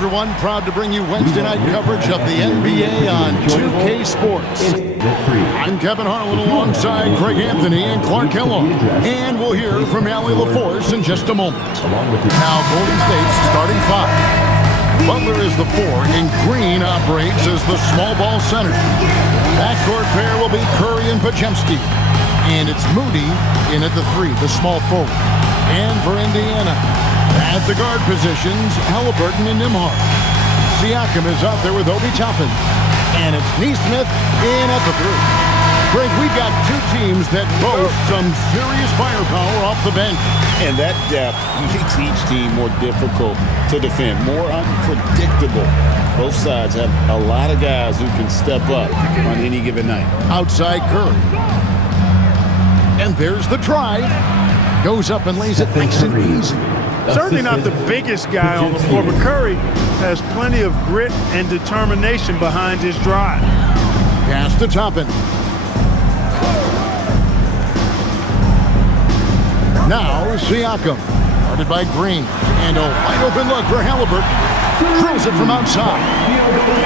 everyone. Proud to bring you Wednesday night coverage of the NBA on 2K Sports. I'm Kevin Harlan alongside Craig Anthony and Clark Kellogg. And we'll hear from Allie LaForce in just a moment. Now Golden State's starting five. Butler is the 4, and Green operates as the small ball center. Backcourt pair will be Curry and Podziemski. And it's Moody in at the 3, the small forward. And for Indiana, at the guard positions, Halliburton and Nembhard. Siakam is out there with Obi Toppin. And it's Nesmith in at the 3. Greg, we've got two teams that boast some serious firepower off the bench. And that depth makes each team more difficult to defend, more unpredictable. Both sides have a lot of guys who can step up on any given night. Outside Curry. And there's the drive. Goes up and lays it nice and easy. Certainly not the biggest guy on the floor, but Curry has plenty of grit and determination behind his drive. Pass to Toppin. Now Siakam, guarded by Green. And a wide open look for Halliburton. Drills it from outside.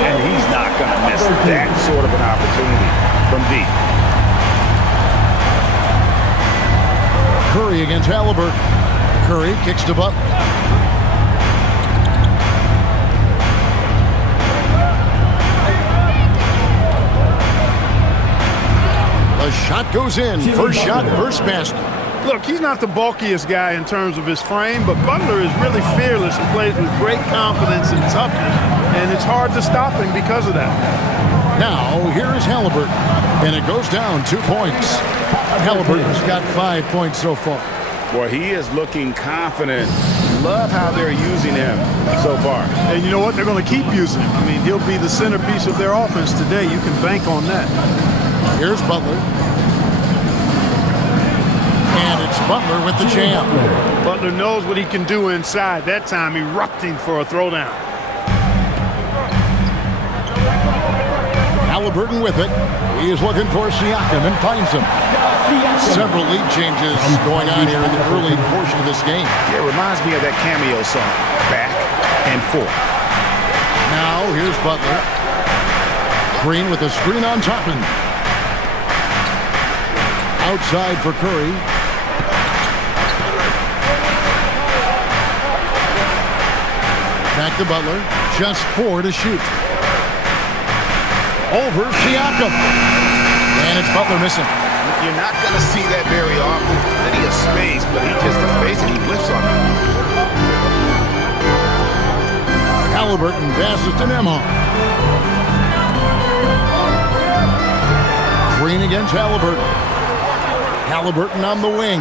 And he's not going to miss that sort of an opportunity from deep. Curry against Halliburton. Curry kicks to Butler. The shot goes in. First shot, first basket. Look, he's not the bulkiest guy in terms of his frame, but Butler is really fearless and plays with great confidence and toughness, and it's hard to stop him because of that. Now, here is Halliburton, and it goes down 2 points. Halliburton's got 5 points so far. Boy, he is looking confident. Love how they're using him so far. And you know what? They're going to keep using him. I mean, he'll be the centerpiece of their offense today. You can bank on that. Here's Butler. And it's Butler with the jam. Butler knows what he can do inside. That time, erupting for a throwdown. Halliburton with it. He is looking for Siakam and finds him. Several lead changes going on here in the early portion of this game. It reminds me of that cameo song, Back and Forth. Now, here's Butler. Green with a screen on Toppin. Outside for Curry. Back to Butler. Just 4 to shoot. Over Siakam. And it's Butler missing. You're not going to see that very often. Plenty of space, but he just evades it. He whiffs on it. Halliburton passes to Nembhard. Green against Halliburton. Halliburton on the wing.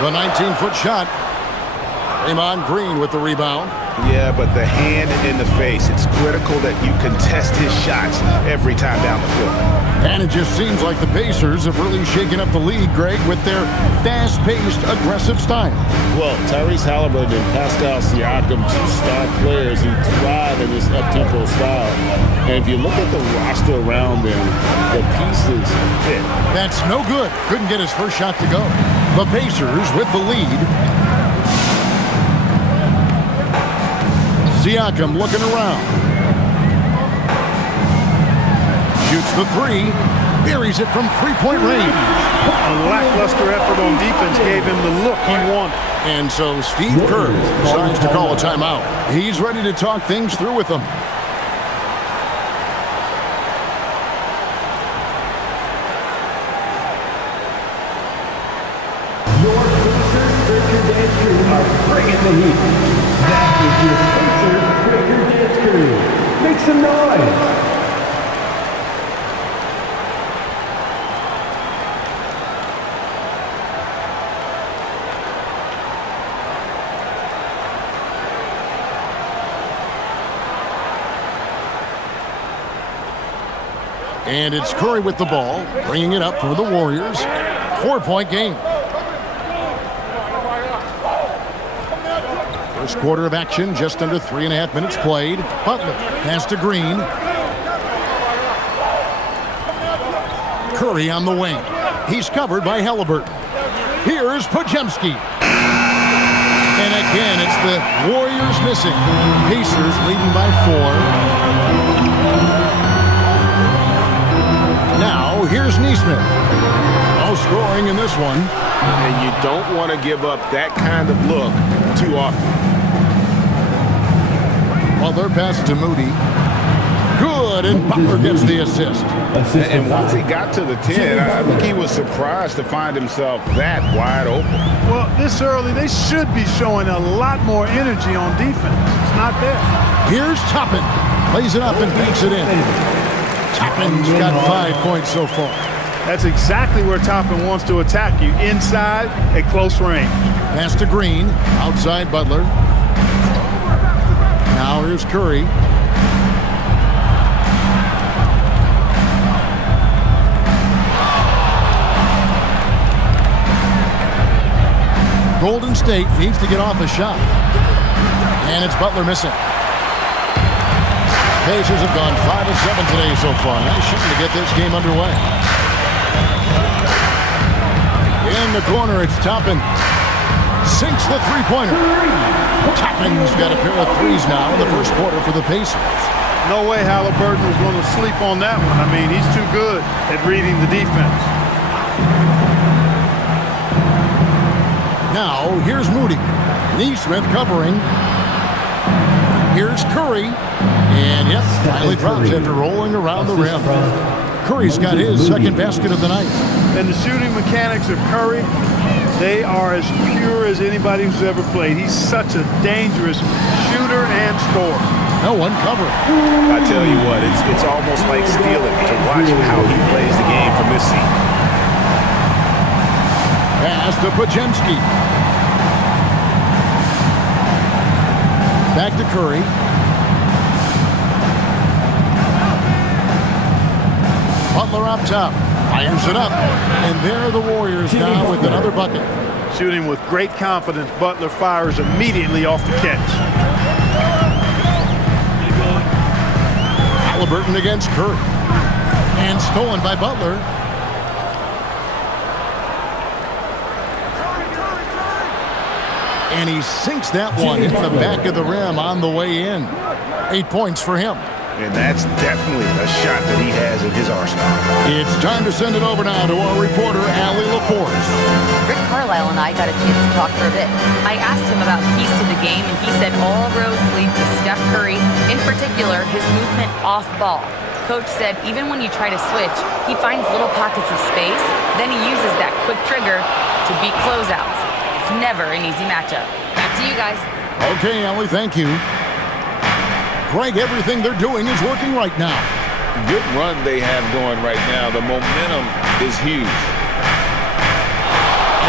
The 19-foot shot. Draymond Green with the rebound. Yeah, but the hand in the face, it's critical that you contest his shots every time down the floor. And it just seems like the Pacers have really shaken up the league, Greg, with their fast-paced, aggressive style. Well, Tyrese Halliburton and Pascal Siakam, 2 star players who thrive in this up-tempo style. And if you look at the roster around them, the pieces fit. That's no good. Couldn't get his first shot to go. The Pacers with the lead. Siakam looking around. Shoots the 3. Buries it from 3-point range. A lackluster effort on defense gave him the look he wanted. And so Steve Kerr decides to call a timeout. He's ready to talk things through with them. Your Pacers Breaker Dance Crew are bringing the heat. That is your Pacers Breaker Dance Crew. Make some noise. And it's Curry with the ball, bringing it up for the Warriors. 4-point game. First quarter of action, just under 3.5 minutes played. Butler pass to Green. Curry on the wing. He's covered by Halliburton. Here's Podziemski. And again, it's the Warriors missing. Pacers leading by 4. Now, here's Neesmith. No scoring in this one. And you don't want to give up that kind of look too often. Well, they're passed to Moody. Good, and Butler gets the assist. And once he got to the 10, I think he was surprised to find himself that wide open. Well, this early, they should be showing a lot more energy on defense. It's not there. Here's Toppin. Plays it up and takes it in. Toppin's got 5 points so far. That's exactly where Toppin wants to attack you, inside at close range. Pass to Green, outside Butler. Now here's Curry. Golden State needs to get off a shot. And it's Butler missing. Pacers have gone 5 of 7 today so far. Nice shooting to get this game underway. In the corner, it's Toppin. Sinks the three-pointer. Toppin's got a pair of threes now in the first quarter for the Pacers. No way Halliburton was going to sleep on that one. I mean, he's too good at reading the defense. Now, here's Moody. Neesmith covering. Here's Curry. And, yep, finally drops after rolling around the rim. Curry's got his second basket of the night. And the shooting mechanics of Curry, they are as pure as anybody who's ever played. He's such a dangerous shooter and scorer. No one covering. I tell you what, it's almost like stealing to watch how he plays the game from this seat. Pass to Podziemski. Back to Curry. Butler up top. Fires it up. And there are the Warriors now with another bucket. Shooting with great confidence, Butler fires immediately off the catch. Halliburton against Curry. And stolen by Butler. And he sinks that one in the back of the rim on the way in. 8 points for him. And that's definitely a shot that he has in his arsenal. It's time to send it over now to our reporter, Allie LaForce. Rick Carlisle and I got a chance to talk for a bit. I asked him about keys to the game, and he said all roads lead to Steph Curry, in particular, his movement off ball. Coach said even when you try to switch, he finds little pockets of space, then he uses that quick trigger to beat closeouts. It's never an easy matchup. Back to you guys. Okay, Allie, thank you. Greg, everything they're doing is working right now. Good run they have going right now. The momentum is huge.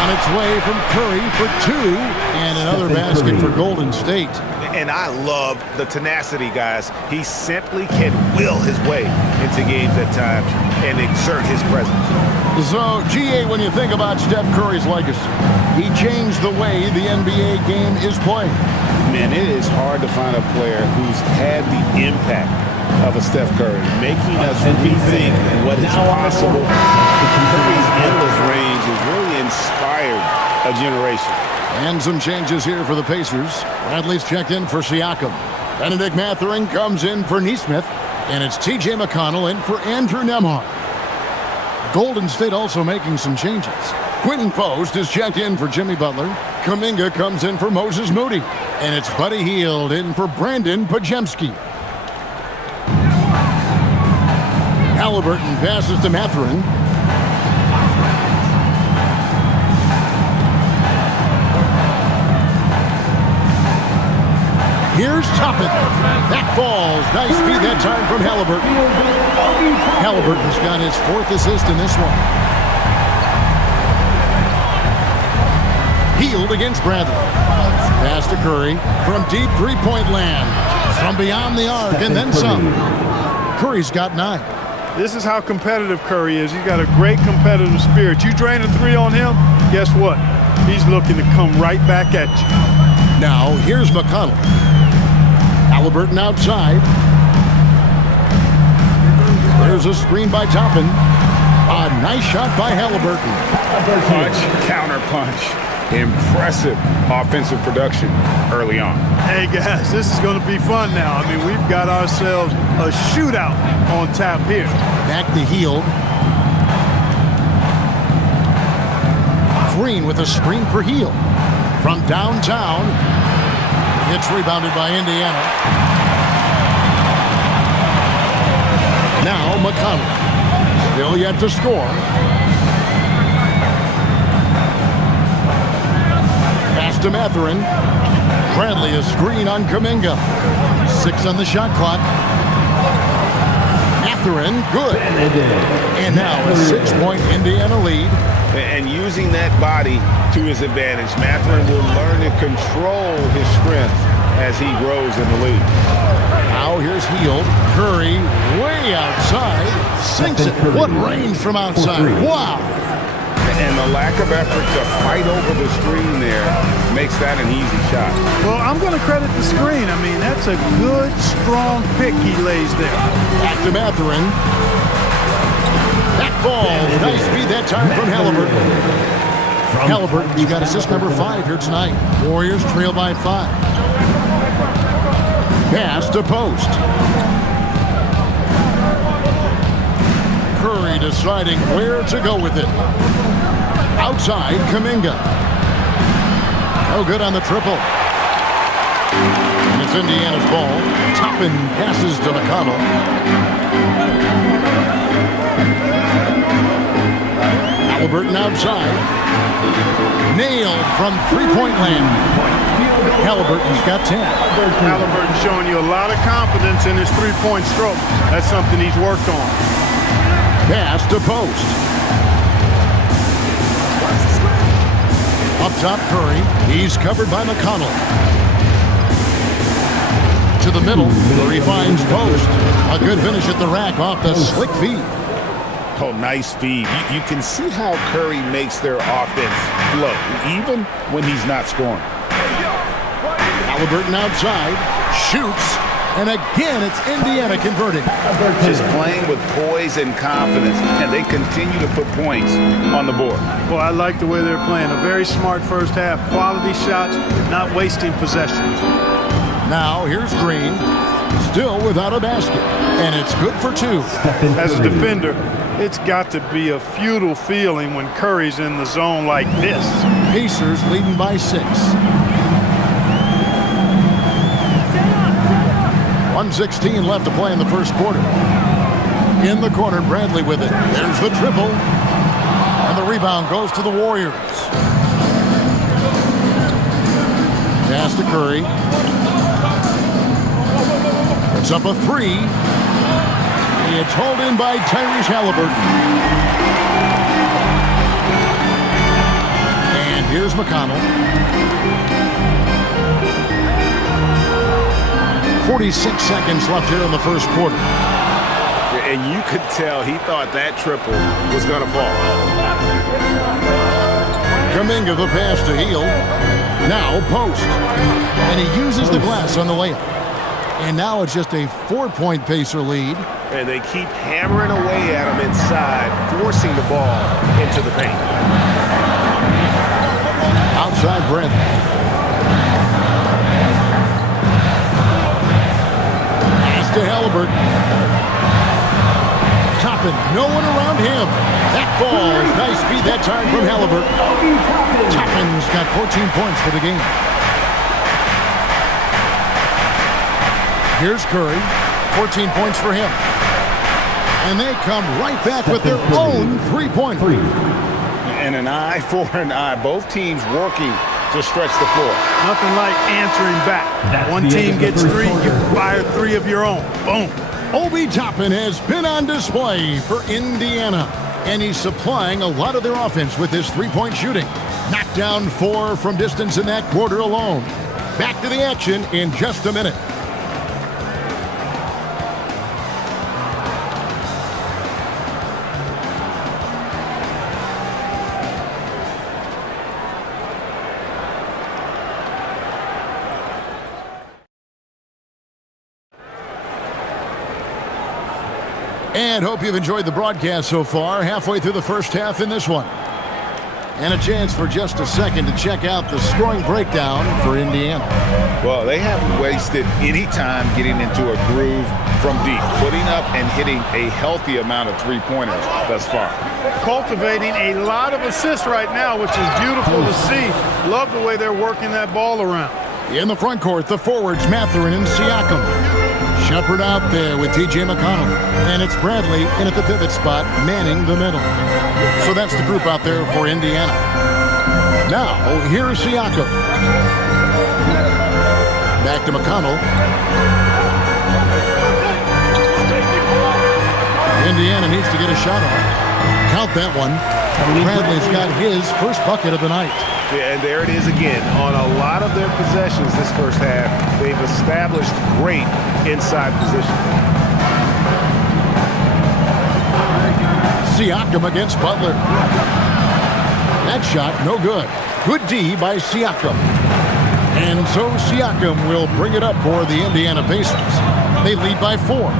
On its way from Curry for 2, and another basket for Golden State. And I love the tenacity, guys. He simply can will his way into games at times and exert his presence. So, GA, when you think about Steph Curry's legacy, he changed the way the NBA game is played. Man, it is hard to find a player who's had the impact of a Steph Curry, making us rethink what is possible. Curry's endless range has really inspired a generation. And some changes here for the Pacers. Bradley's checked in for Siakam. Benedict Mathurin comes in for Neesmith. And it's T.J. McConnell in for Andrew Nembhard. Golden State also making some changes. Quentin Post is checked in for Jimmy Butler. Kuminga comes in for Moses Moody. And it's Buddy Hield in for Brandon Podziemski. Halliburton passes to Mathurin. Here's Toppin. That falls. Nice feed that time from Halliburton. Halliburton's got his 4th assist in this one. Hield against Bradley. Pass to Curry from deep three-point land. From beyond the arc and then some. Curry's got 9. This is how competitive Curry is. He's got a great competitive spirit. You drain a 3 on him, guess what? He's looking to come right back at you. Now, here's McConnell. Halliburton outside. There's a screen by Toppin. A nice shot by Halliburton. Punch, counter punch. Impressive offensive production early on. Hey, guys, this is going to be fun now. I mean, we've got ourselves a shootout on tap here. Back to Hield. Green with a screen for Hield. From downtown. It's rebounded by Indiana. Now McConnell. Still yet to score. Pass to Mathurin. Bradley a screen on Kuminga. 6 on the shot clock. Mathurin, good. And now a 6-point Indiana lead. And using that body to his advantage, Mathurin will learn to control his strength as he grows in the league. Now here's Hield. Curry way outside. Sinks it. What range from outside. Wow. And the lack of effort to fight over the screen there makes that an easy shot. Well, I'm going to credit the screen. I mean, that's a good, strong pick he lays there. Back to Mathurin. That ball. Nice feed that time from Halliburton. Halliburton's got assist number 5 here tonight. Warriors trail by 5. Pass to Post. Curry deciding where to go with it. Outside, Kuminga. No good on the triple. And it's Indiana's ball. Toppin passes to McConnell. Halliburton outside. Nailed from three-point land. Halliburton's got 10. Halliburton showing you a lot of confidence in his three-point stroke. That's something he's worked on. Pass to Post. Up top, Curry. He's covered by McConnell. To the middle, where he finds Post. A good finish at the rack off the slick feed. Oh, nice feed. You can see how Curry makes their offense flow, even when he's not scoring. Halliburton outside. Shoots. And again, it's Indiana converting. Just playing with poise and confidence, and they continue to put points on the board. Well, I like the way they're playing. A very smart first half. Quality shots, not wasting possessions. Now, here's Green. Still without a basket. And it's good for 2. As a defender, it's got to be a futile feeling when Curry's in the zone like this. Pacers leading by 6. 1:16 left to play in the first quarter. In the corner, Bradley with it. There's the triple. And the rebound goes to the Warriors. Pass to Curry. It's up a 3. It's hauled in by Tyrese Halliburton. And here's McConnell. 46 seconds left here in the first quarter. And you could tell he thought that triple was going to fall. Kuminga the pass to Hield. Now Post. And he uses the glass on the layup. And now it's just a 4-point Pacer lead. And they keep hammering away at him inside, forcing the ball into the paint. Outside Bradley. To Halliburton. Toppin, no one around him. That falls. Nice feed that time from Halliburton. Toppin's got 14 points for the game. Here's Curry. 14 points for him. And they come right back with their own three-pointer. And an eye for an eye. Both teams working to stretch the floor. Nothing like answering back. One team gets 3, you fire 3 of your own. Boom. Obi Toppin has been on display for Indiana, and he's supplying a lot of their offense with his three-point shooting. Knocked down 4 from distance in that quarter alone. Back to the action in just a minute. And hope you've enjoyed the broadcast so far. Halfway through the first half in this one. And a chance for just a second to check out the scoring breakdown for Indiana. Well, they haven't wasted any time getting into a groove from deep, putting up and hitting a healthy amount of three-pointers thus far. Cultivating a lot of assists right now, which is beautiful to see. Love the way they're working that ball around. In the front court, the forwards, Mathurin and Siakam. Shepard out there with T.J. McConnell. And it's Bradley in at the pivot spot, manning the middle. So that's the group out there for Indiana. Now, here's Siakam. Back to McConnell. Indiana needs to get a shot off. Count that one. Bradley's got his first bucket of the night. Yeah, and there it is again. On a lot of their possessions this first half, they've established great inside position. Siakam against Butler. That shot, no good. Good D by Siakam. And so Siakam will bring it up for the Indiana Pacers. They lead by 4.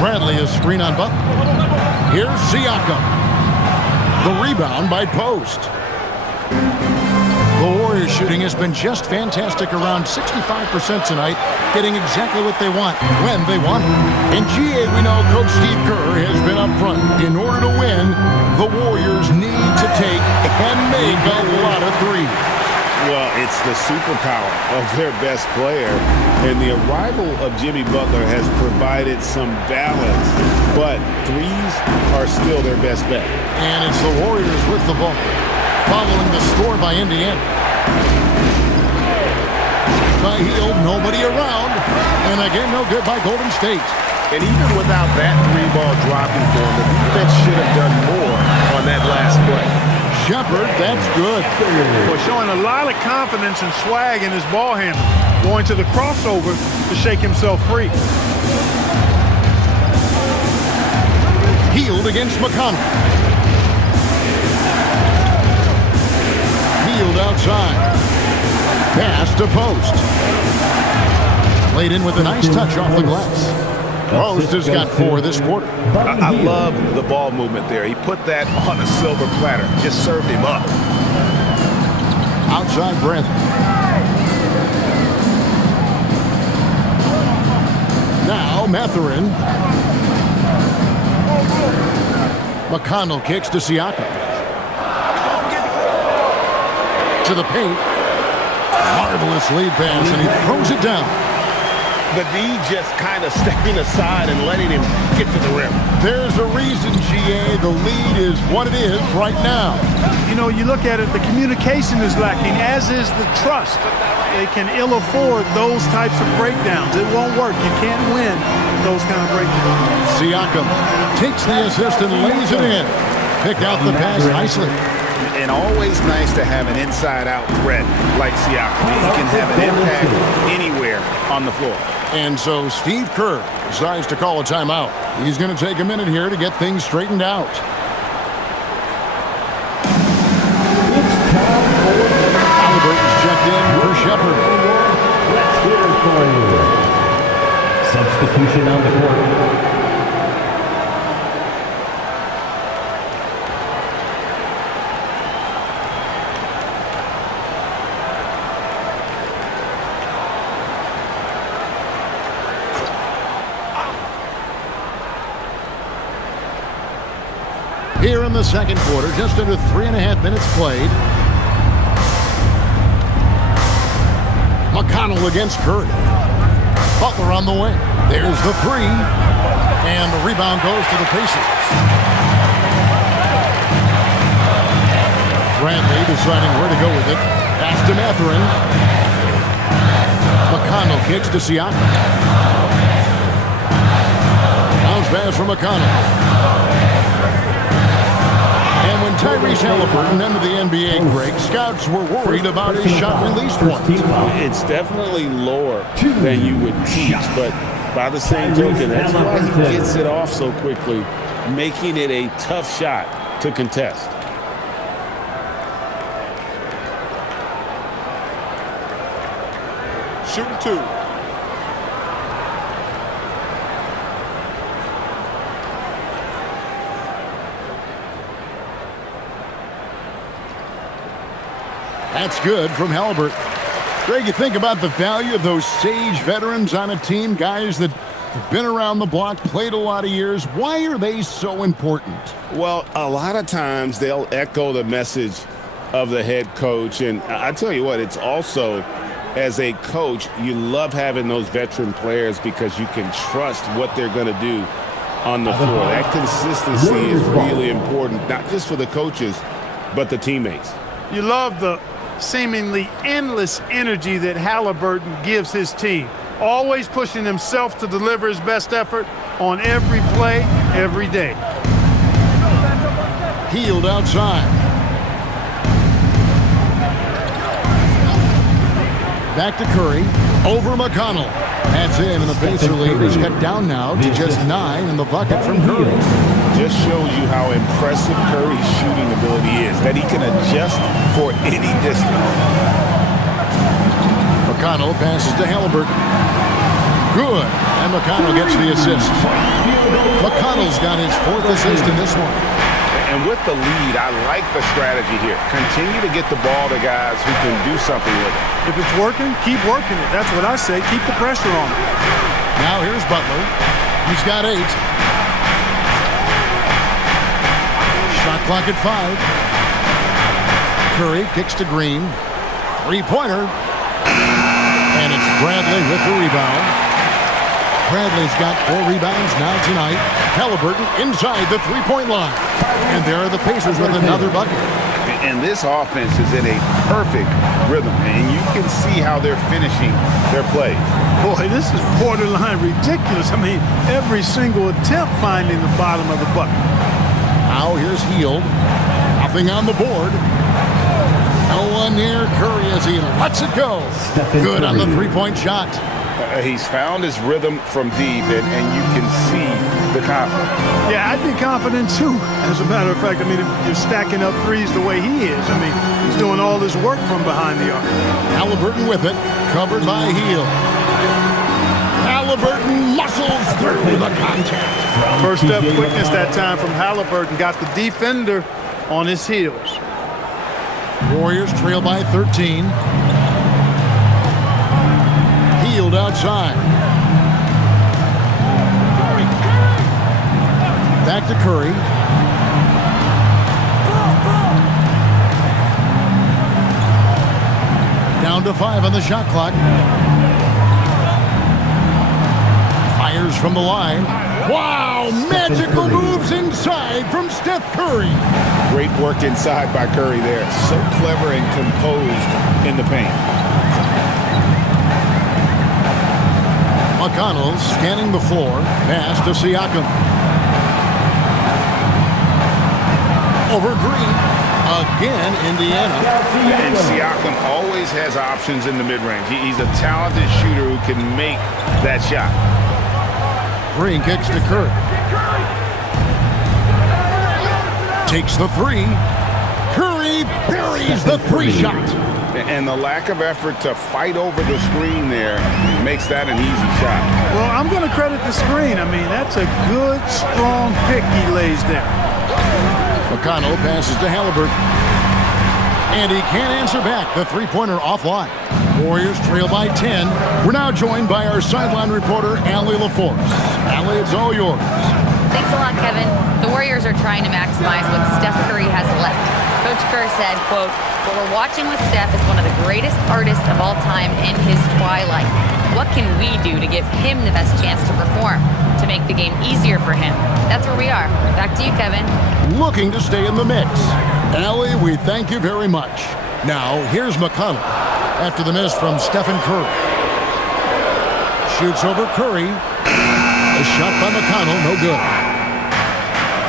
Bradley is screen on Butler. Here's Siakam. The rebound by Post. The Warriors shooting has been just fantastic, around 65% tonight, getting exactly what they want, when they want it. In GA, we know Coach Steve Kerr has been up front. In order to win, the Warriors need to take and make a lot of threes. Well, it's the superpower of their best player, and the arrival of Jimmy Butler has provided some balance, but threes are still their best bet. And it's the Warriors with the ball, following the score by Indiana. By Hill, nobody around, and again, no good by Golden State. And even without that three-ball dropping for him, the defense should have done more on that last play. Shepard, that's good. Well, showing a lot of confidence and swag in his ball handle. Going to the crossover to shake himself free. Healed against McConnell. Healed outside. Pass to Post. Laid in with a nice touch off the glass. Post has got 4 this quarter. I love the ball movement there. He put that on a silver platter. Just served him up. Outside Bradley. Now Mathurin. McConnell kicks to Siakam. To the paint. Marvelous lead pass, and he throws it down. The D just kind of stepping aside and letting him get to the rim. There's a reason, GA. The lead is what it is right now. You know, you look at it, the communication is lacking, as is the trust. They can ill afford those types of breakdowns. It won't work. You can't win those kind of breakdowns. Siakam takes the assist and lays it in. Picked out the pass nicely. And always nice to have an inside-out threat like Siakam. He can have an impact anywhere on the floor. And so Steve Kerr decides to call a timeout. He's going to take a minute here to get things straightened out. Halliburton's checked in for Shepard. Let's hear it for you. Substitution on the court. Here in the second quarter, just under 3.5 minutes played. McConnell against Curry. Butler on the wing. There's the 3. And the rebound goes to the Pacers. Bradley deciding where to go with it. Pass to Mathurin. McConnell kicks to Siakam. Bounce pass from McConnell. And when Tyrese Halliburton entered the NBA, Greg, scouts were worried about his shot release point. It's definitely lower than you would teach, but by the same token, that's why he gets it off so quickly, making it a tough shot to contest. Shooting 2. That's good from Halliburton. Greg, you think about the value of those sage veterans on a team, guys that have been around the block, played a lot of years. Why are they so important? Well, a lot of times they'll echo the message of the head coach. And I tell you what, it's also, as a coach, you love having those veteran players because you can trust what they're going to do on the floor. That consistency is really important, not just for the coaches, but the teammates. You love the seemingly endless energy that Halliburton gives his team, always pushing himself to deliver his best effort on every play, every day. Healed outside. Back to Curry, over McConnell. That's in, and the Pacer lead is cut down now to just 9 in the bucket from Curry. Just shows you how impressive Curry's shooting ability is, that he can adjust for any distance. McConnell passes to Halliburton. Good, and McConnell gets the assist. McConnell's got his 4th assist in this one. And with the lead, I like the strategy here. Continue to get the ball to guys who can do something with it. If it's working, keep working it. That's what I say. Keep the pressure on. Now here's Butler. He's got 8. Shot clock at 5. Curry kicks to Green. 3-pointer. And it's Bradley with the rebound. Bradley's got 4 rebounds now tonight. Halliburton inside the 3-point line. And there are the Pacers with another bucket. And this offense is in a perfect rhythm, and you can see how they're finishing their plays. Boy, this is borderline ridiculous. I mean, every single attempt finding the bottom of the bucket. Now here's Hield. Nothing on the board. No one near Curry as he lets it go. Good on the 3-point shot. He's found his rhythm from deep, and you can see the confidence. Yeah, I'd be confident too. As a matter of fact, I mean, if you're stacking up threes the way he is, I mean, he's doing all this work from behind the arc. Halliburton with it, covered by Hield. Halliburton muscles through the contact. First step quickness that time from Halliburton got the defender on his heels. Warriors trail by 13. Hield outside. Back to Curry. Down to 5 on the shot clock. Fires from the line. Wow! Magical moves inside from Steph Curry. Great work inside by Curry there. So clever and composed in the paint. McConnell scanning the floor. Pass to Siakam. Over Green. Again, Indiana. And Siakam always has options in the mid-range. He's a talented shooter who can make that shot. Green kicks to Curry. Takes the 3. Curry buries the 3 shot. And the lack of effort to fight over the screen there makes that an easy shot. Well, I'm going to credit the screen. I mean, that's a good, strong pick he lays there. McConnell passes to Halliburton. And he can't answer back. The 3-pointer offline. Warriors trail by 10. We're now joined by our sideline reporter, Allie LaForce. Allie, it's all yours. Thanks a lot, Kevin. The Warriors are trying to maximize what Steph Curry has left. Coach Kerr said, quote, "What we're watching with Steph is one of the greatest artists of all time in his twilight. What can we do to give him the best chance to perform, to make the game easier for him?" That's where we are. Back to you, Kevin. Looking to stay in the mix. Allie, we thank you very much. Now, here's McConnell after the miss from Stephen Curry. Shoots over Curry. A shot by McConnell, no good.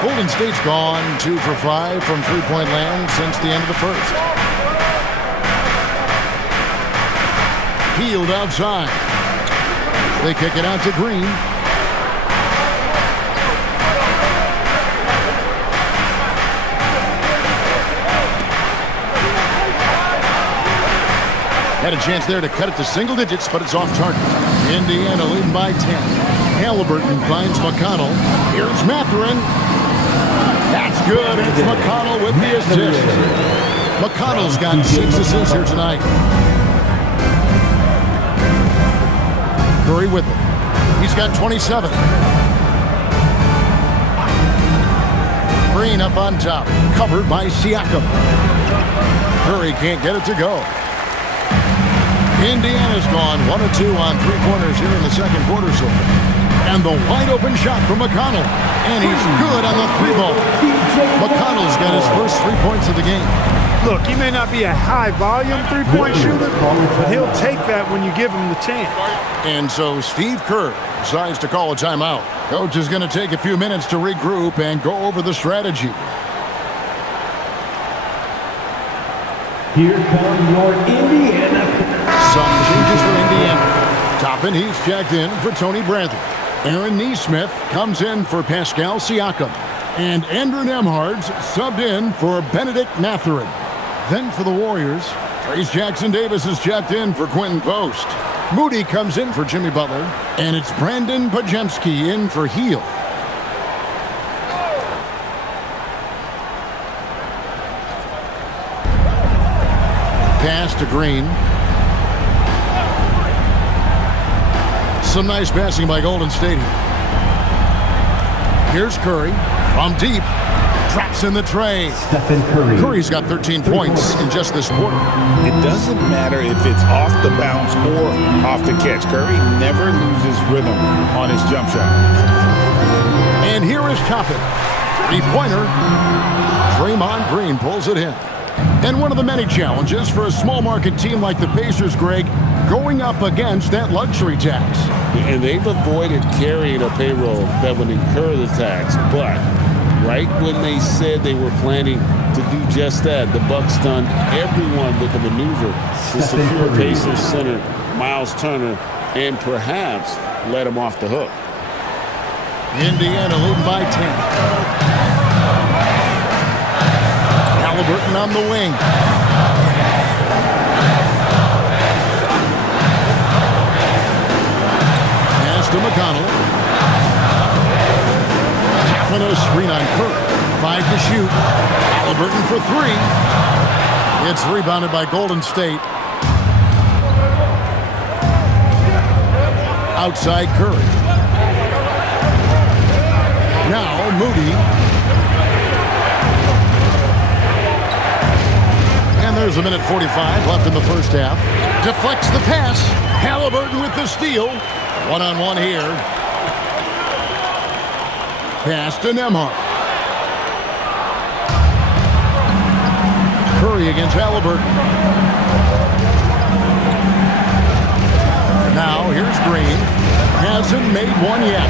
Golden State's gone 2 for 5 from 3-point land since the end of the first. Hield outside. They kick it out to Green. Had a chance there to cut it to single digits, but it's off target. Indiana leading by 10. Halliburton finds McConnell. Here's Mathurin. That's good. It's McConnell with the assist. McConnell's got 6 assists here tonight. Curry with it. He's got 27. Green up on top, covered by Siakam. Curry can't get it to go. Indiana's gone 1 of 2 on 3-pointers here in the second quarter so far. And the wide open shot from McConnell. And he's good on the 3-ball. McConnell's got his first 3 points of the game. Look, he may not be a high-volume three-point shooter, but he'll take that when you give him the chance. And so Steve Kerr decides to call a timeout. Coach is going to take a few minutes to regroup and go over the strategy. Here come your Indiana. Some changes for Indiana. Toppin, he's checked in for Tony Bradley. Aaron Nesmith comes in for Pascal Siakam. And Andrew Nembhard's subbed in for Benedict Mathurin. Then for the Warriors, Trace Jackson-Davis is checked in for Quentin Post. Moody comes in for Jimmy Butler. And it's Brandon Pajemski in for Heel. Pass to Green. Some nice passing by Golden State here. Here's Curry from deep. Drops in the tray. Stephen Curry. Curry's got 13 points in just this quarter. It doesn't matter if it's off the bounce or off the catch. Curry never loses rhythm on his jump shot. And here is Toppin. 3-pointer. Draymond Green pulls it in. And one of the many challenges for a small market team like the Pacers, Greg, going up against that luxury tax. And they've avoided carrying a payroll that would incur the tax. But right when they said they were planning to do just that, the Bucks stunned everyone with the maneuver to secure Pacers center Miles Turner and perhaps let him off the hook. Indiana leading by 10. Halliburton on the wing. Pass to McConnell. Tapping a screen on Curry. 5 to shoot. Halliburton for 3. It's rebounded by Golden State. Outside Curry. Now Moody. And there's 1:45 left in the first half. Deflects the pass. Halliburton with the steal. One-on-one here. Pass to Nembhard. Curry against Halliburton. Now here's Green. Hasn't made one yet.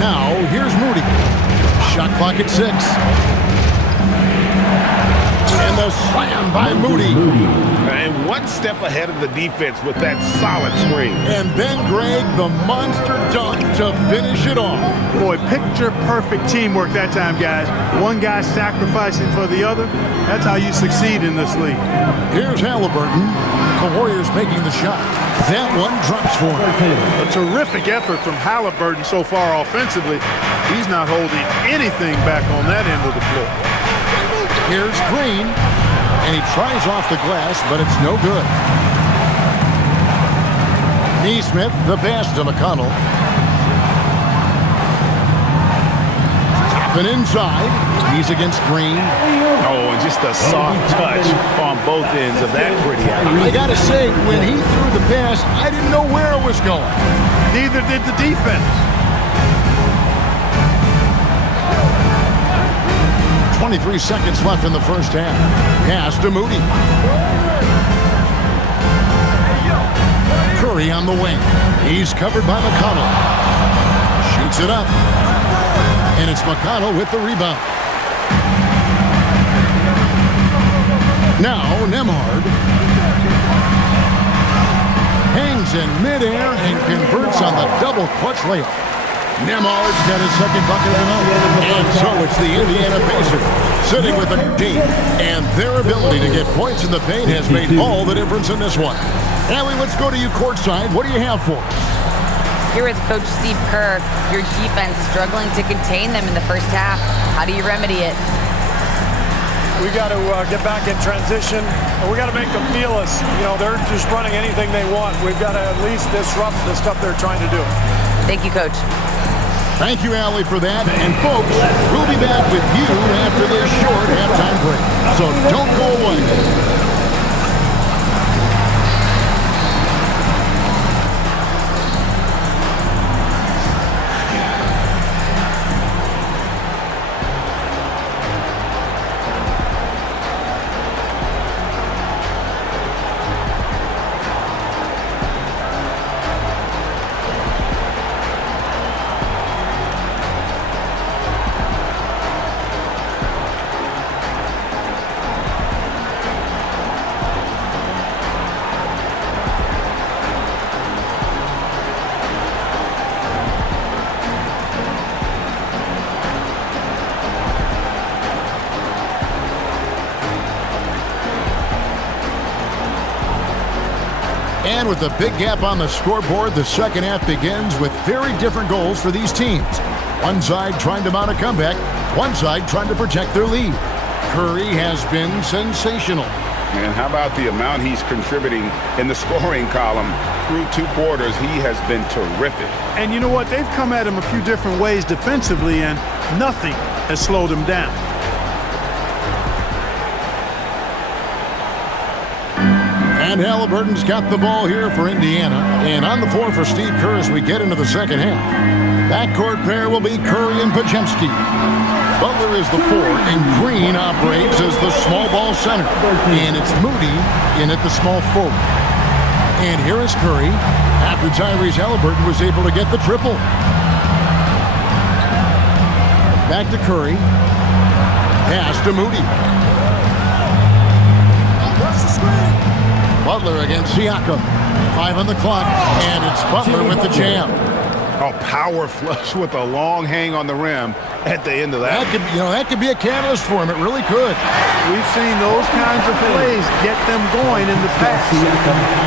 Now here's Moody. Shot clock at 6. And the slam by Moody. And one step ahead of the defense with that solid screen. And then, Greg, the monster dunk to finish it off. Boy, picture-perfect teamwork that time, guys. One guy sacrificing for the other. That's how you succeed in this league. Here's Halliburton. The Warriors making the shot. That one drops for him. A terrific effort from Halliburton so far offensively. He's not holding anything back on that end of the floor. Here's Green, and he tries off the glass, but it's no good. Nesmith, the pass to McConnell. Tapping inside. He's against Green. Oh, and just a soft touch on both ends of that pretty alley. I got to say, when he threw the pass, I didn't know where it was going. Neither did the defense. 23 seconds left in the first half. Pass to Moody. Curry on the wing. He's covered by McConnell. Shoots it up. And it's McConnell with the rebound. Now Nembhard. Hangs in midair and converts on the double clutch layup. Nembhard's got his second bucket of the night. And so it's the Indiana Pacers sitting with the team. And their ability to get points in the paint has made all the difference in this one. Allie, let's go to you courtside. What do you have for us? Here is Coach Steve Kerr. Your defense struggling to contain them in the first half. How do you remedy it? We got to get back in transition, and we got to make them feel us. You know, they're just running anything they want. We've got to at least disrupt the stuff they're trying to do. Thank you, Coach. Thank you, Allie, for that. And, folks, we'll be back with you after this short halftime break. So don't go away. And with a big gap on the scoreboard, the second half begins with very different goals for these teams. One side trying to mount a comeback, one side trying to protect their lead. Curry has been sensational. And how about the amount he's contributing in the scoring column through 2 quarters? He has been terrific. And you know what? They've come at him a few different ways defensively, and nothing has slowed him down. And Halliburton's got the ball here for Indiana. And on the floor for Steve Kerr as we get into the second half. Backcourt pair will be Curry and Podziemski. Butler is the 4, and Green operates as the small ball center. And it's Moody in at the small forward. And here is Curry after Tyrese Halliburton was able to get the triple. Back to Curry. Pass to Moody. Butler against Siakam. 5 on the clock, and it's Butler with the jam. A power flush with a long hang on the rim at the end of that. That could be a catalyst for him. It really could. We've seen those kinds of plays get them going in the past.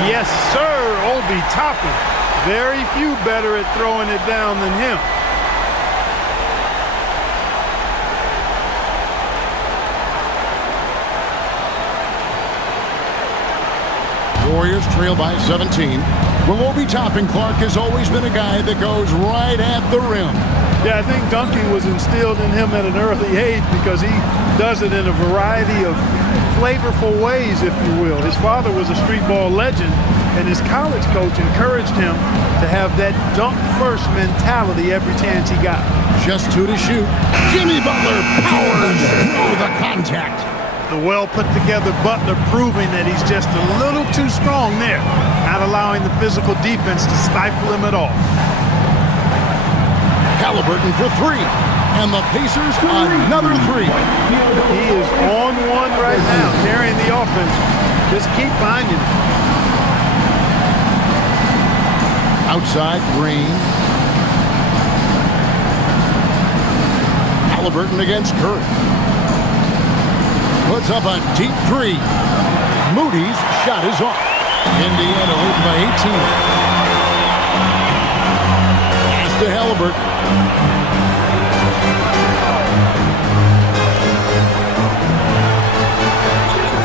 Yes, sir. Obi Toppin. Very few better at throwing it down than him. Warriors trail by 17. Well, Obi Toppin Clark has always been a guy that goes right at the rim. Yeah, I think dunking was instilled in him at an early age because he does it in a variety of flavorful ways, if you will. His father was a street ball legend, and his college coach encouraged him to have that dunk-first mentality every chance he got. Just 2 to shoot. Jimmy Butler powers through the contact. The well-put-together Butler proving that he's just a little too strong there, not allowing the physical defense to stifle him at all. Halliburton for 3, and the Pacers another 3. He is on one right now, carrying the offense. Just keep finding it. Outside, Green. Halliburton against Curry. Puts up a deep 3. Moody's shot is off. Indiana leading by 18. Pass to Halliburton.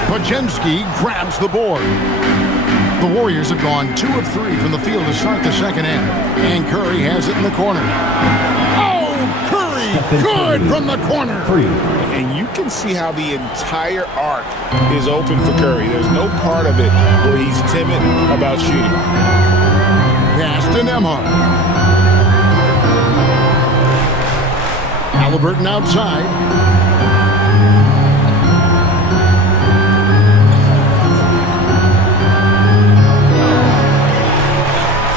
Podziemski grabs the board. The Warriors have gone 2 of 3 from the field to start the second half. And Curry has it in the corner. Oh, Curry! Good from the corner. And you can see how the entire arc is open for Curry. There's no part of it where he's timid about shooting. Pass to Nembhard. Halliburton outside.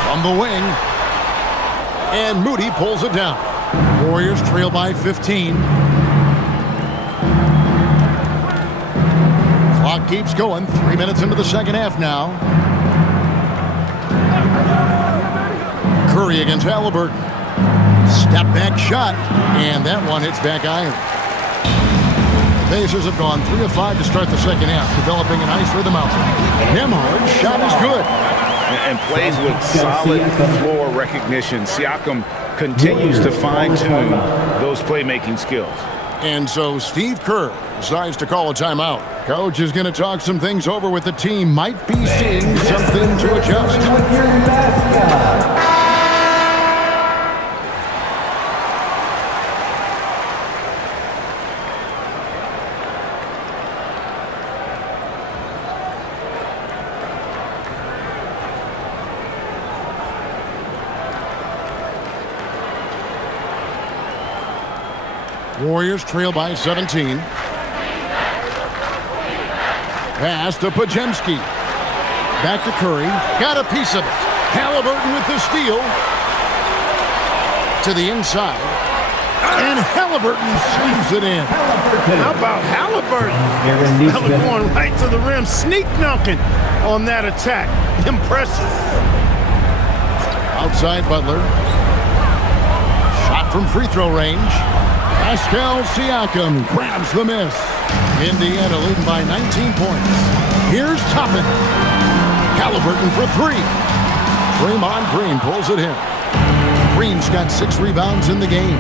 From the wing. And Moody pulls it down. Warriors trail by 15. Clock keeps going. 3 minutes into the second half now. Curry against Halliburton. Step back shot. And that one hits back iron. The Pacers have gone 3 of 5 to start the second half, developing a nice rhythm out there. Nembhard's shot is good. And plays with solid floor recognition. Siakam continues to fine-tune those playmaking skills. And so Steve Kerr decides to call a timeout. Coach is going to talk some things over with the team. Might be seeing something to adjust. With your mascot. Warriors trail by 17. Pass to Pajemski. Back to Curry. Got a piece of it. Halliburton with the steal. To the inside. And Halliburton slams it in. How about Halliburton? Going right to the rim. Sneak dunking on that attack. Impressive. Outside Butler. Shot from free throw range. Pascal Siakam grabs the miss. Indiana leading by 19 points. Here's Toppin. Halliburton for three. Draymond Green pulls it in. Green's got 6 rebounds in the game.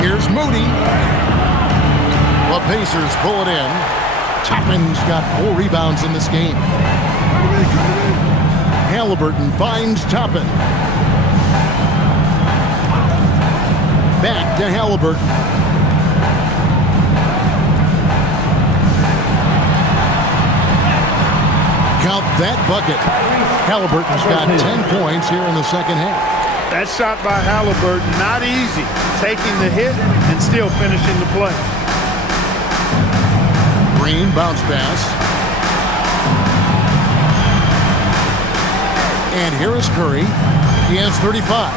Here's Moody. The Pacers pull it in. Toppin's got 4 rebounds in this game. Halliburton finds Toppin. Back to Halliburton. Count that bucket. Halliburton's got 10 points here in the second half. That shot by Halliburton, not easy. Taking the hit and still finishing the play. Green bounce pass. And here is Curry. He has 35.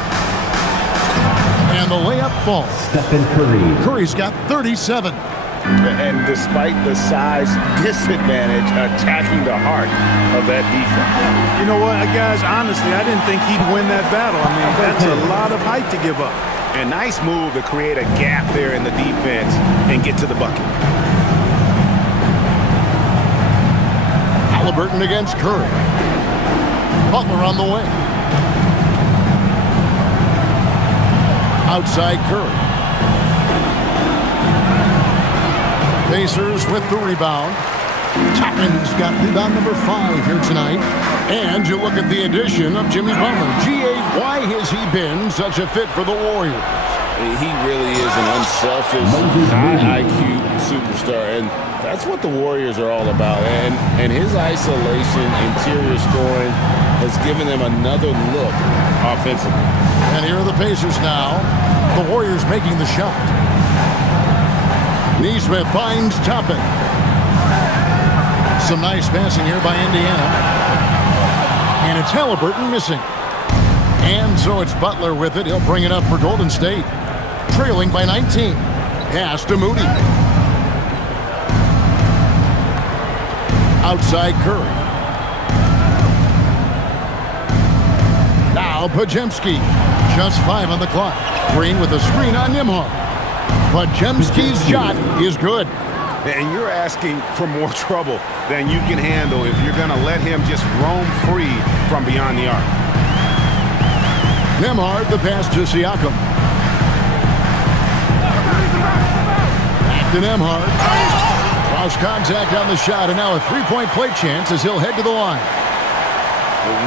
And the layup falls. Stephen Curry. Curry's got 37. And despite the size disadvantage, attacking the heart of that defense. You know what, guys, honestly, I didn't think he'd win that battle. I mean, that's a lot of height to give up. A nice move to create a gap there in the defense and get to the bucket. Halliburton against Curry. Butler on the way. Outside Curry. Pacers with the rebound. Toppin's got rebound number 5 here tonight. And you look at the addition of Jimmy Butler. G.A., why has he been such a fit for the Warriors? He really is an unselfish, high IQ superstar, and that's what the Warriors are all about. And his isolation, interior scoring has given them another look offensively. And here are the Pacers now. The Warriors making the shot. Neesmith finds Toppin. Some nice passing here by Indiana. And it's Halliburton missing. And so it's Butler with it. He'll bring it up for Golden State. Trailing by 19. Pass to Moody. Outside Curry. Now Pajemski. Just 5 on the clock. Green with a screen on Nembhard. Pajemski's shot is good. And you're asking for more trouble than you can handle if you're going to let him just roam free from beyond the arc. Nembhard, the pass to Siakam. Back to Nembhard. Cross contact on the shot, and now a three-point play chance as he'll head to the line.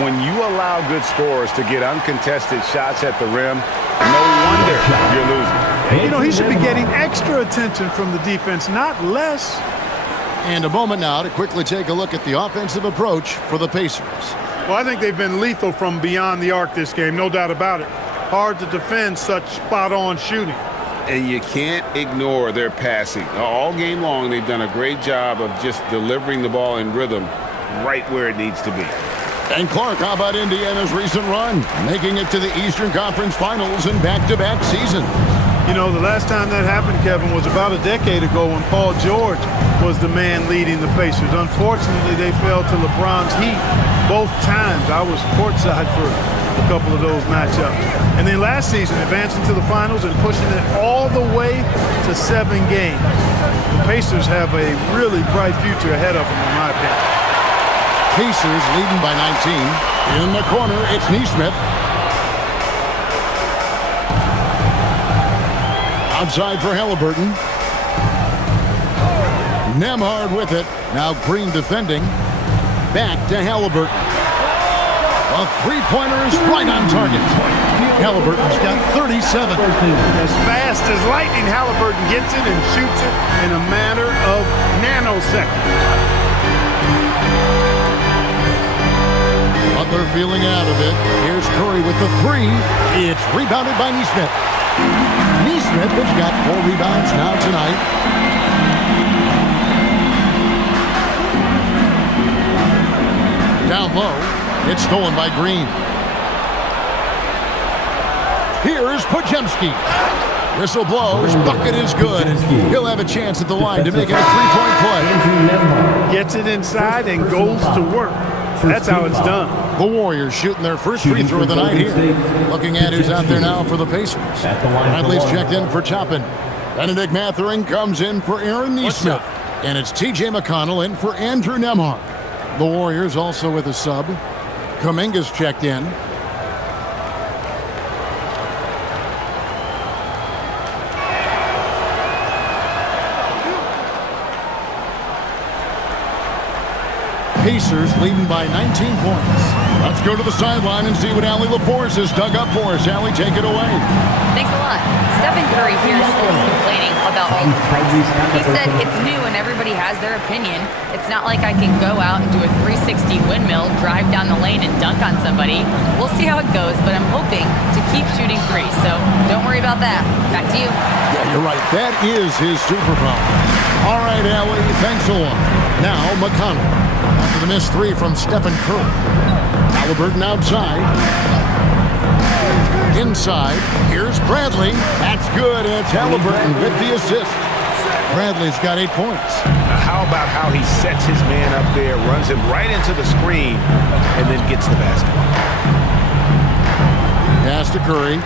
When you allow good scorers to get uncontested shots at the rim, no wonder you're losing. You know, he should be getting extra attention from the defense, not less. And a moment now to quickly take a look at the offensive approach for the Pacers. Well, I think they've been lethal from beyond the arc this game, no doubt about it. Hard to defend such spot-on shooting. And you can't ignore their passing. All game long, they've done a great job of just delivering the ball in rhythm right where it needs to be. And Clark, how about Indiana's recent run? Making it to the Eastern Conference Finals in back-to-back seasons. You know, the last time that happened, Kevin, was about a decade ago when Paul George was the man leading the Pacers. Unfortunately, they fell to LeBron's heat both times. I was courtside for a couple of those matchups. And then last season, advancing to the finals and pushing it all the way to 7 games. The Pacers have a really bright future ahead of them, in my opinion. Pacers leading by 19. In the corner, it's Neesmith. Outside for Halliburton. Nembhard with it. Now Green defending. Back to Halliburton. A three-pointer is right on target. Halliburton's got 37. As fast as lightning, Halliburton gets it and shoots it in a matter of nanoseconds. Butler feeling out of it. Here's Curry with the three. It's rebounded by Nesmith. Nesmith has got 4 rebounds now tonight. Down low. It's stolen by Green. Here's Podziemski. Whistle blows. Bucket is good. He'll have a chance at the line to make it a three-point play. Gets it inside and goes to work. That's how it's done. The Warriors shooting their first free throw of the night here. Looking at who's out there now for the Pacers. Bradley's checked in for Toppin. Benedict Mathurin comes in for Aaron Nesmith. And it's T.J. McConnell in for Andrew Nembhard. The Warriors also with a sub. Kuminga's checked in. Pacers leading by 19 points. Let's go to the sideline and see what Allie LaForce has dug up for us. Allie, take it away. Thanks a lot. Stephen Curry hears folks complaining about all the threes. He said it's new and everybody has their opinion. It's not like I can go out and do a 360 windmill, drive down the lane, and dunk on somebody. We'll see how it goes, but I'm hoping to keep shooting threes, so don't worry about that. Back to you. Yeah, you're right. That is his superpower. All right, Allie, thanks a lot. Now, McConnell. After the missed three from Stephen Curry. Halliburton outside. Inside. Here's Bradley. That's good, and it's Halliburton with the assist. Bradley's got 8 points. How about how he sets his man up there, runs him right into the screen, and then gets the basket. Pass to Curry.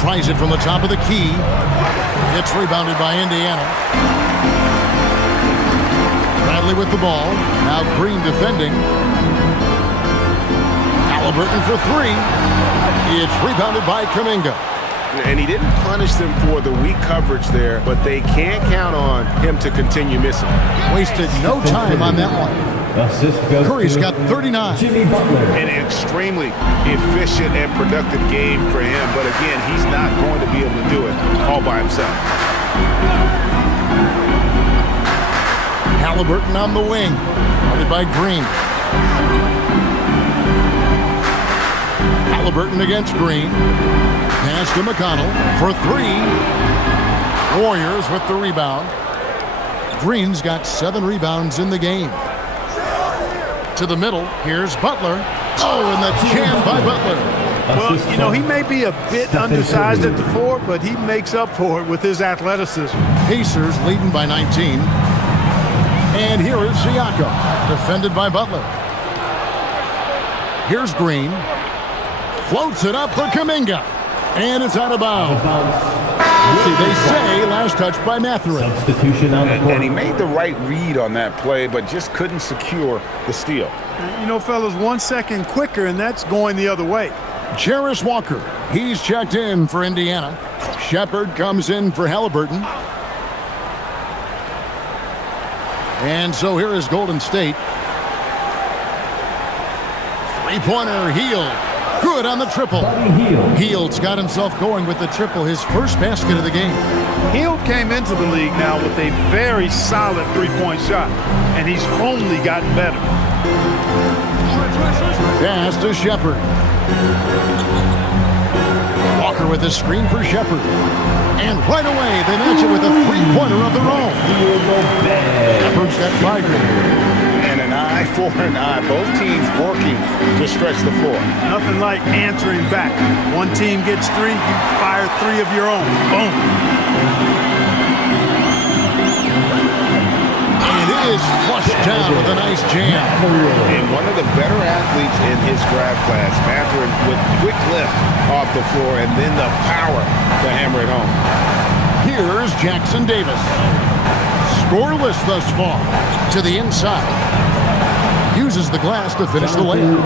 Tries it from the top of the key. It's rebounded by Indiana. Bradley with the ball. Now Green defending. Halliburton for three. It's rebounded by Kuminga. And he didn't punish them for the weak coverage there, but they can't count on him to continue missing. Wasted no time on that one. Curry's got 39. An extremely efficient and productive game for him, but again, he's not going to be able to do it all by himself. Halliburton on the wing. Guarded by Green. Halliburton against Green. Pass to McConnell for three. Warriors with the rebound. Green's got 7 rebounds in the game. To the middle, here's Butler. Oh, and the jam by Butler. Well, you know, he may be a bit undersized at the 4, but he makes up for it with his athleticism. Pacers leading by 19. And here is Siakam, defended by Butler. Here's Green. Floats it up for Kuminga. And it's out of bounds. See, they say last touch by Mathurin. Substitution on the court. And he made the right read on that play, but just couldn't secure the steal. You know, fellas, 1 second quicker, and that's going the other way. Jarris Walker, he's checked in for Indiana. Shepard comes in for Halliburton. And so here is Golden State. Three-pointer, Hield. Good on the triple. Hield's got himself going with the triple, his first basket of the game. Hield came into the league now with a very solid three-point shot, and he's only gotten better. Pass to Shepard. Walker with a screen for Shepard. And right away, they match it with a three-pointer of their own. Shepard's got 5. And an eye for an eye. Both teams working to stretch the floor. Nothing like answering back. One team gets 3, you fire 3 of your own. Boom. And it is flushed down with a nice jam. And one of the better athletes in his draft class, Mathurin, with quick lift off the floor and then the power to hammer it home. Here's Jackson Davis. Scoreless thus far. To the inside. Uses the glass to finish the layup.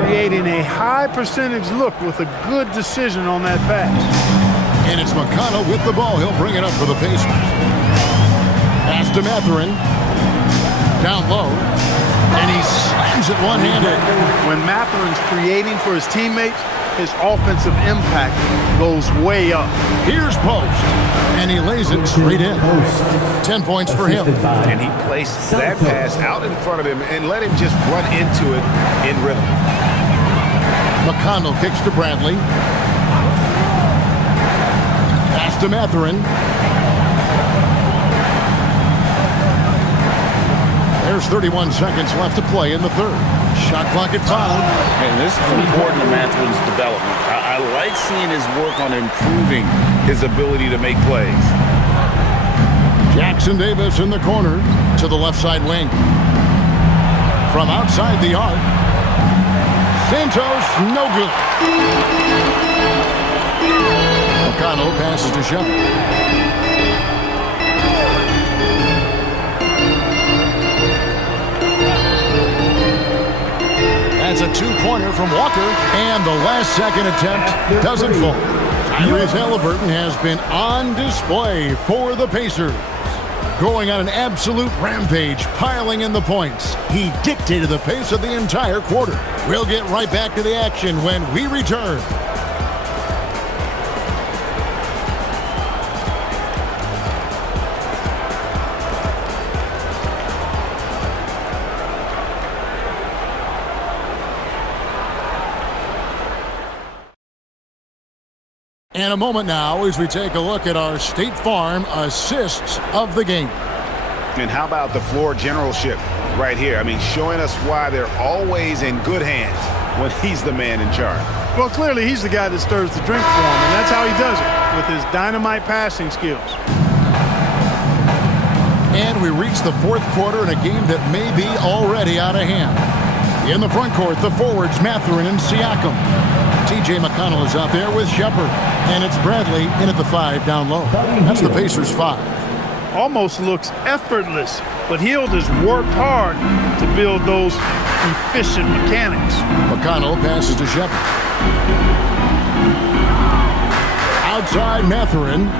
Creating a high percentage look with a good decision on that pass. And it's McConnell with the ball. He'll bring it up for the Pacers. Pass to Mathurin. Down low. And he slams it one-handed. When Matherin's creating for his teammates, his offensive impact goes way up. Here's Post. And he lays it straight in. 10 points for him. And he placed that pass out in front of him and let him just run into it in rhythm. McConnell kicks to Bradley. Pass to Matherin. There's 31 seconds left to play in the third. Shot clock at 5. And this is important to Matherin's development. I like seeing his work on improving his ability to make plays. Jackson Davis in the corner to the left side wing. From outside the arc. Santos, no good. McConnell passes to Shepard. That's a two-pointer from Walker, and the last-second attempt doesn't fall. Tyrese Halliburton has been on display for the Pacers. Going on an absolute rampage, piling in the points. He dictated the pace of the entire quarter. We'll get right back to the action when we return. And a moment now as we take a look at our State Farm assists of the game. And how about the floor generalship right here? I mean, showing us why they're always in good hands when he's the man in charge. Well, clearly he's the guy that stirs the drink for him, and that's how he does it, with his dynamite passing skills. And we reach the fourth quarter in a game that may be already out of hand. In the front court, the forwards Matherin and Siakam. TJ McConnell is out there with Shepard. And it's Bradley in at the 5 down low. That's the Pacers 5. Almost looks effortless, but Hield has worked hard to build those efficient mechanics. McConnell passes to Shepard. Outside Matherin.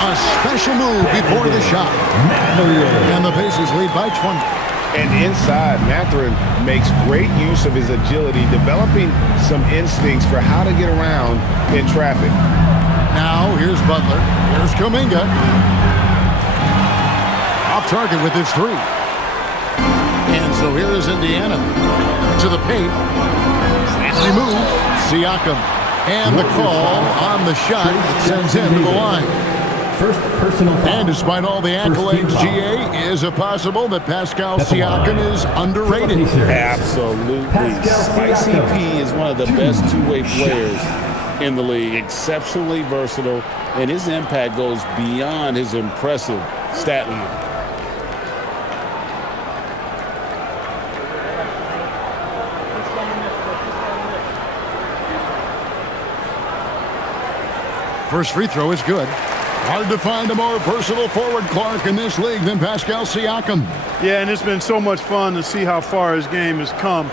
A special move before the shot. And the Pacers lead by 20. And inside, Matherin makes great use of his agility, developing some instincts for how to get around in traffic. Now, here's Butler. Here's Kuminga. Off target with his 3. And so here is Indiana. To the paint. Fancy move. Siakam. And the call on the shot sends him to the line. First personal foul. And despite all the accolades, GA, is it possible that Pascal Siakam is underrated? Absolutely. Spicy P is one of the best two-way players in the league. Exceptionally versatile, and his impact goes beyond his impressive stat line. First free throw is good. Hard to find a more versatile forward, Clark, in this league than Pascal Siakam. Yeah, and it's been so much fun to see how far his game has come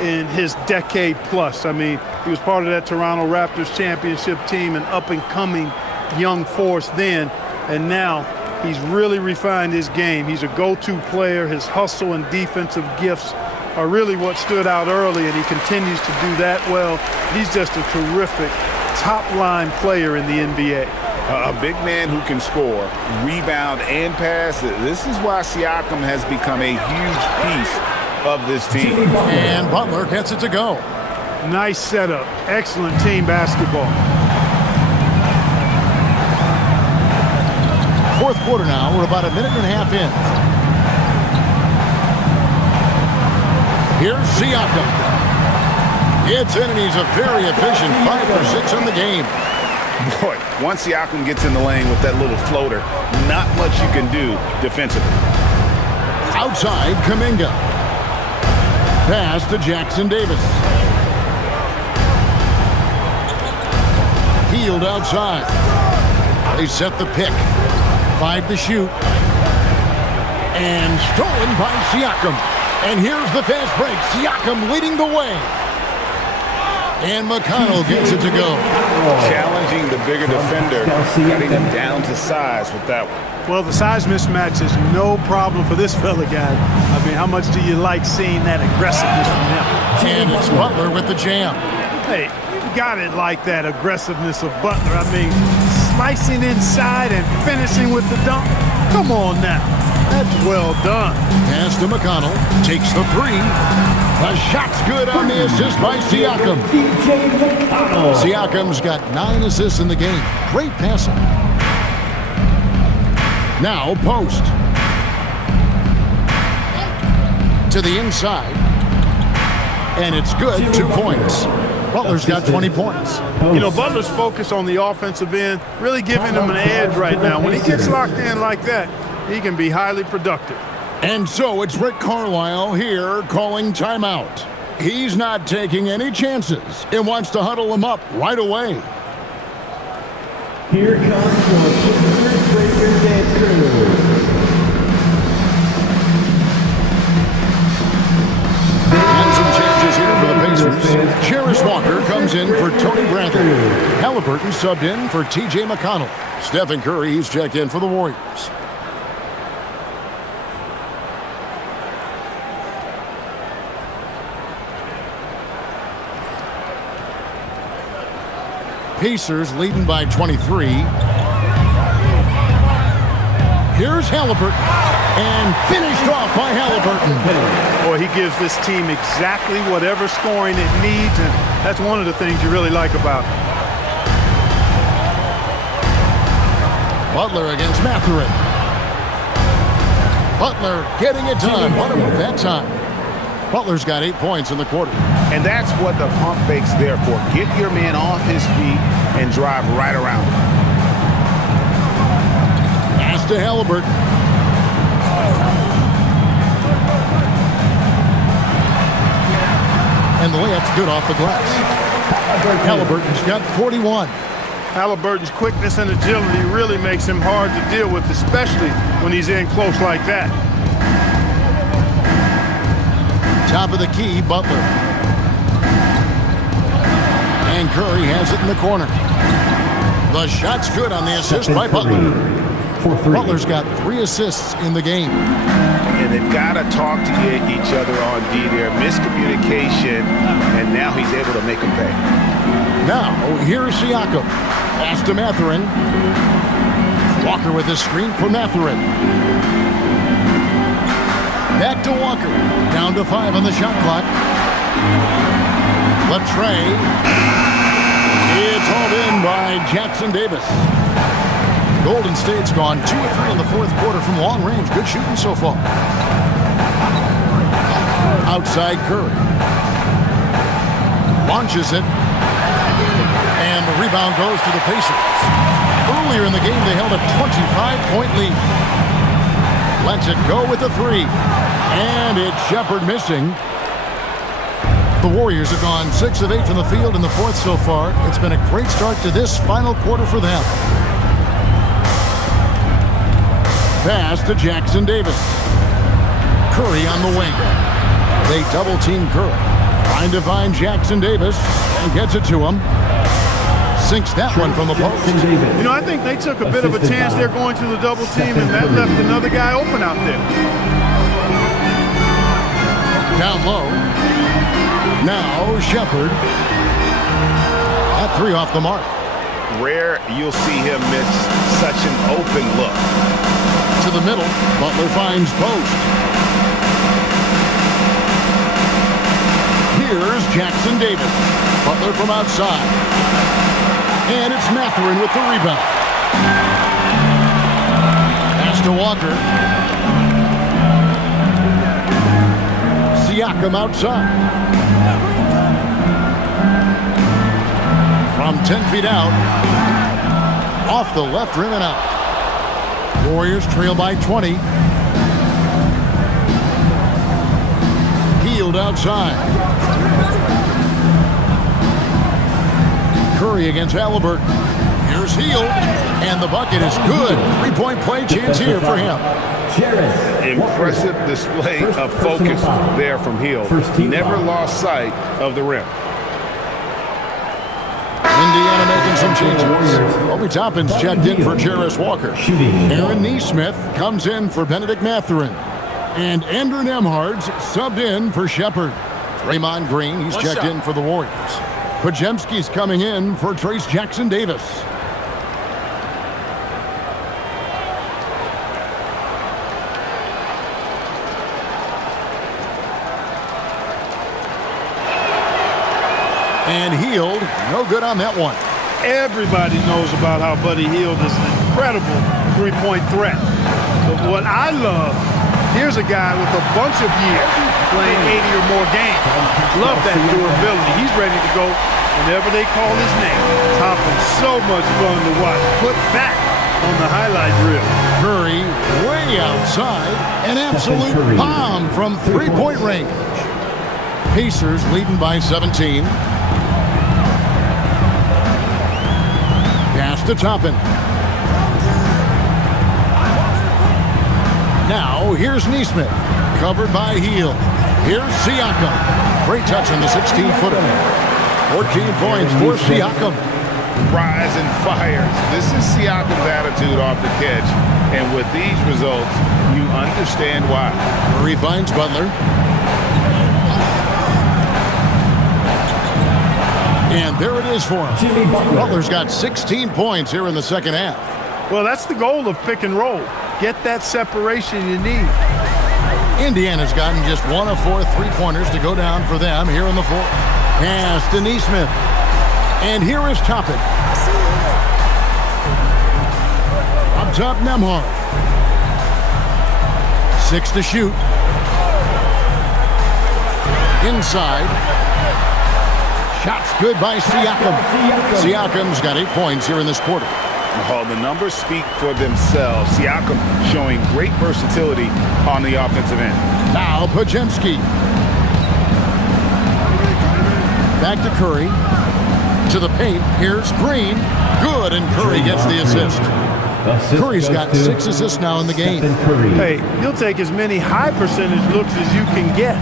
in his decade plus. I mean, he was part of that Toronto Raptors championship team, an up-and-coming young force then, and now he's really refined his game. He's a go-to player. His hustle and defensive gifts are really what stood out early, and he continues to do that well. He's just a terrific top-line player in the NBA. A big man who can score, rebound, and pass. This is why Siakam has become a huge piece of this team. And Butler gets it to go. Nice setup. Excellent team basketball. Fourth quarter now. We're about a minute and a half in. Here's Siakam. It's in, and he's a very efficient 5 for 6 in the game. Boy, once Siakam gets in the lane with that little floater, not much you can do defensively. Outside, Kuminga. Pass to Jackson Davis. Hield outside. They set the pick. 5 to shoot. And stolen by Siakam. And here's the fast break. Siakam leading the way. And McConnell gets it to go. Challenging the bigger defender, cutting him down to size with that one. Well, the size mismatch is no problem for this fella, guy. I mean, how much do you like seeing that aggressiveness from him? And it's Butler with the jam. Hey, you got it like that aggressiveness of Butler. I mean, slicing inside and finishing with the dunk. Come on now. That's well done. Pass to McConnell. Takes the three. The shot's good on the assist by Siakam. Siakam's got 9 assists in the game. Great passing. Now post. To the inside. And it's good. 2 points. Butler's got 20 points. You know, Butler's focused on the offensive end, really giving him an edge right now. When he gets locked in like that, he can be highly productive. And so it's Rick Carlisle here calling timeout. He's not taking any chances and wants to huddle him up right away. Here comes your Pittsburgh Breaker dance crew. And some changes here for the Pacers. Cherish Walker comes in for Tony Bradley. Halliburton subbed in for T.J. McConnell. Stephen Curry, he's checked in for the Warriors. Pacers leading by 23. Here's Halliburton. And finished off by Halliburton. Boy, he gives this team exactly whatever scoring it needs, and that's one of the things you really like about him. Butler against Mathurin. Butler getting it done. What a move that time. Butler's got 8 points in the quarter. And that's what the pump fake's there for. Get your man off his feet and drive right around him. Pass to Halliburton. And the layup's good off the glass. Halliburton's got 41. Halliburton's quickness and agility really makes him hard to deal with, especially when he's in close like that. Top of the key, Butler. And Curry has it in the corner. The shot's good on the assist by Butler. Butler's got 3 assists in the game. And they've got to talk to each other on D there. Miscommunication, and now he's able to make them pay. Now, here's Siakam. Pass to Mathurin. Walker with his screen for Mathurin. Back to Walker. Down to 5 on the shot clock. Latrey. It's hauled in by Jackson Davis. Golden State's gone 2 of 3 in the fourth quarter from long range. Good shooting so far. Outside Curry. Launches it. And the rebound goes to the Pacers. Earlier in the game, they held a 25-point lead. Lets it go with the 3. And it's Shepherd missing. The Warriors have gone 6 of 8 from the field in the fourth so far. It's been a great start to this final quarter for them. Pass to Jackson Davis. Curry on the wing. They double-team Curry. Trying to find Jackson Davis and gets it to him. Sinks that one from the post. You know, I think they took a bit of a chance there going to the double team, and that left another guy open out there. Down low. Now Shepherd. At 3 off the mark. Rare you'll see him miss such an open look. To the middle. Butler finds post. Here's Jackson Davis. Butler from outside. And it's Mathurin with the rebound. Pass to Walker. Siakam outside. From 10 feet out. Off the left rim and out. Warriors trail by 20. Healed outside. Curry against Halliburton. Here's Heald, and the bucket is good. 3-point play chance here for him. Impressive display of focus there from Heald. Never lost sight of the rim. some changes. Obi Toppin's checked in for Jarris Walker. Aaron Neesmith comes in for Benedict Mathurin. And Andrew Nemhard's subbed in for Shepard. Draymond Green, he's checked in for the Warriors. Podziemski's coming in for Trace Jackson-Davis. And Hield, no good on that one. Everybody knows about how Buddy Hield is an incredible three-point threat. But what I love, here's a guy with a bunch of years playing 80 or more games. Love that durability. He's ready to go whenever they call his name. Toppin's so much fun to watch. Put back on the highlight reel. Curry way outside. An absolute bomb from three-point range. Pacers leading by 17. Pass to Toppin. Now, here's Neesmith. Covered by Hield. Here's Siakam. Great touch on the 16-footer. 14 points for Siakam. Rise and fires. This is Siakam's attitude off the catch. And with these results, you understand why. Murray finds Butler. And there it is for him. Butler's got 16 points here in the second half. Well, that's the goal of pick and roll. Get that separation you need. Indiana's gotten just 1 of 4 three-pointers to go down for them here in the fourth. Pass to Neesmith. And here is Toppin. Up top, Nemhard. 6 to shoot. Inside. Shots good by Siakam. Siakam's got 8 points here in this quarter. Well, the numbers speak for themselves. Siakam showing great versatility on the offensive end. Now Podziemski. Back to Curry. To the paint. Here's Green. Good, and Curry gets the assist. Curry's got 6 assists now in the game. Hey, he'll take as many high percentage looks as you can get.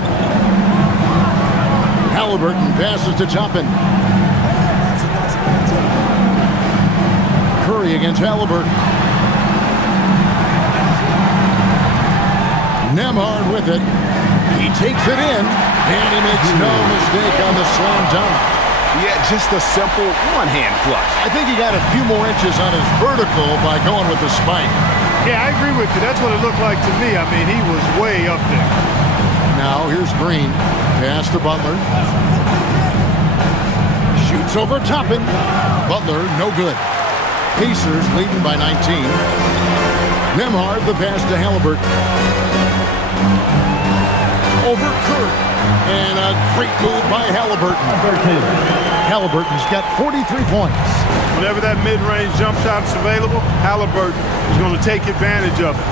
Halliburton passes to Toppin. Curry against Halliburton. Nemhard with it. He takes it in, and he makes no mistake on the slam dunk. Yeah, just a simple one-hand flush. I think he got a few more inches on his vertical by going with the spike. Yeah, I agree with you. That's what it looked like to me. I mean, he was way up there. Now here's Green. Pass to Butler. Shoots over Toppin. Butler, no good. Pacers leading by 19. Nemhard, the pass to Halliburton. Over Curry. And a great move by Halliburton. Halliburton's got 43 points. Whenever that mid-range jump shot's available, Halliburton is going to take advantage of it.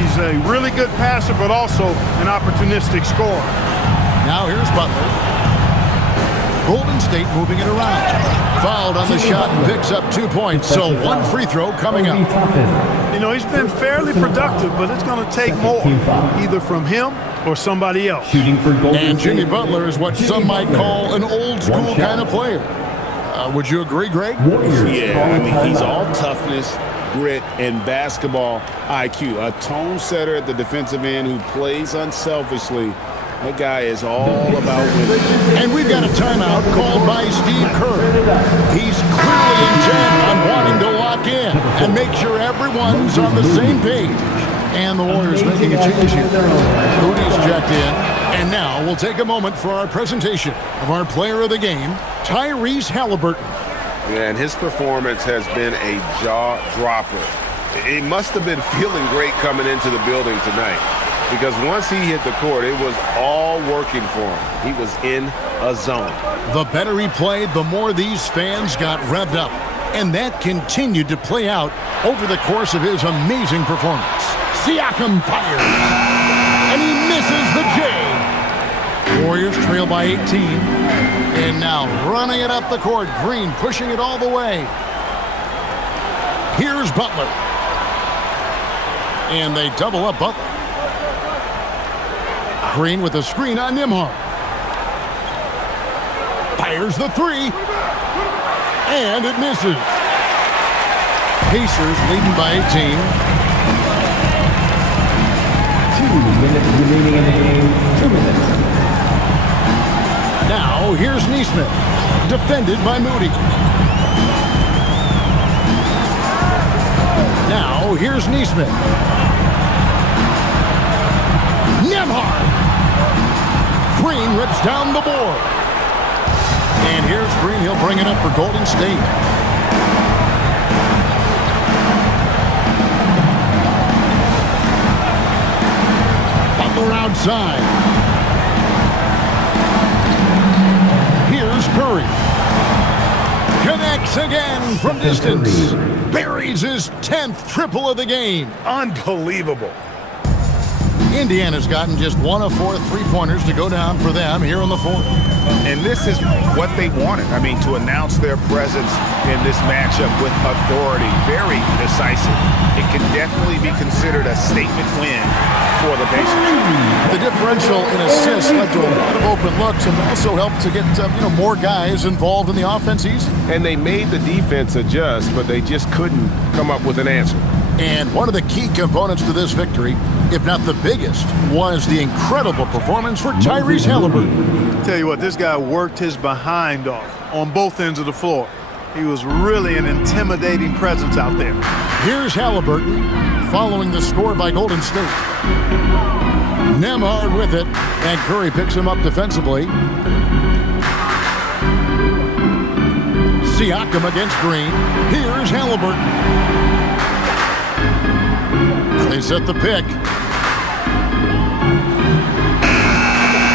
He's a really good passer, but also an opportunistic scorer. Now here's Butler. Golden State moving it around. Fouled on the shot and picks up 2 points. So 1 free throw coming up. You know, he's been fairly productive, but it's going to take more, either from him or somebody else. Shooting for Golden And State. Jimmy Butler is what some might call an old school kind of player. Would you agree, Greg? Yeah, I mean, he's all toughness, grit, and basketball IQ. A tone setter at the defensive end who plays unselfishly. That guy is all about winning. And we've got a timeout called by Steve Kerr. He's clearly intent on wanting to lock in and make sure everyone's on the same page. And the Warriors making a change here. Cody's checked in. And now we'll take a moment for our presentation of our player of the game, Tyrese Halliburton. Yeah, and his performance has been a jaw-dropper. He must have been feeling great coming into the building tonight, because once he hit the court, it was all working for him. He was in a zone. The better he played, the more these fans got revved up. And that continued to play out over the course of his amazing performance. Siakam fires. And he misses the J. Warriors trail by 18. And now running it up the court. Green pushing it all the way. Here's Butler. And they double up Butler. Green with a screen on Nemhard. Fires the 3. And it misses. Pacers leading by 18. 2 minutes remaining in the game. 2 minutes. Now, here's Neesmith, defended by Moody. Now, here's Neesmith. Nembhard. Green rips down the board. And here's Green. He'll bring it up for Golden State. Butler outside. Here's Curry. Connects again from distance. Buries his 10th triple of the game. Unbelievable. Indiana's gotten just 1 of 4 three-pointers to go down for them here in the fourth. And this is what they wanted. I mean, to announce their presence in this matchup with authority. Very decisive. It can definitely be considered a statement win for the Pacers. The differential in assists led to a lot of open looks and also helped to get more guys involved in the offense easy. And they made the defense adjust, but they just couldn't come up with an answer. And one of the key components to this victory, if not the biggest, was the incredible performance for Tyrese Halliburton. Tell you what, this guy worked his behind off on both ends of the floor. He was really an intimidating presence out there. Here's Halliburton following the score by Golden State. Nembhard with it, and Curry picks him up defensively. Siakam against Green. Here's Halliburton. They set the pick.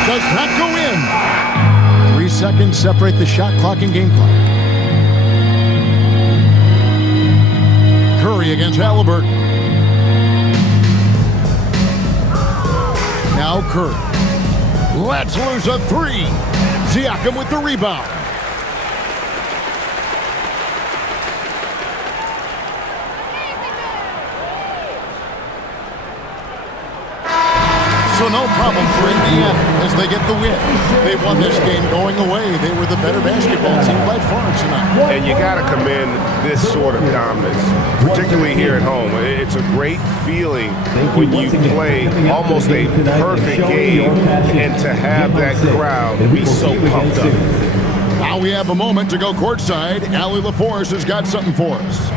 Does not go in. 3 seconds separate the shot clock and game clock. Curry against Halliburton. Now Curry. Let's lose a 3. Siakam with the rebound. So no problem for Indiana as they get the win. They won this game going away. They were the better basketball team by far tonight. And you got to commend this sort of dominance, particularly here at home. It's a great feeling when you play almost a perfect game and to have that crowd be so pumped up. Now we have a moment to go courtside. Allie LaForce has got something for us.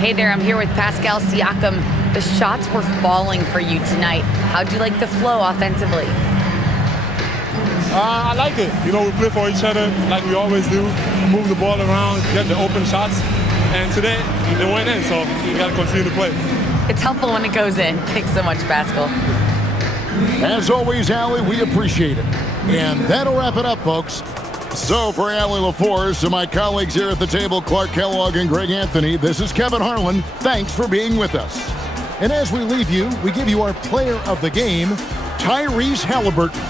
Hey there, I'm here with Pascal Siakam. The shots were falling for you tonight. How'd you like the flow offensively? I like it. You know, we play for each other like we always do. Move the ball around, get the open shots. And today, they went in, so we got to continue to play. It's helpful when it goes in. Thanks so much, Pascal. As always, Allie, we appreciate it. And that'll wrap it up, folks. So for Allie LaForce and my colleagues here at the table, Clark Kellogg and Greg Anthony, this is Kevin Harlan. Thanks for being with us. And as we leave you, we give you our player of the game, Tyrese Halliburton.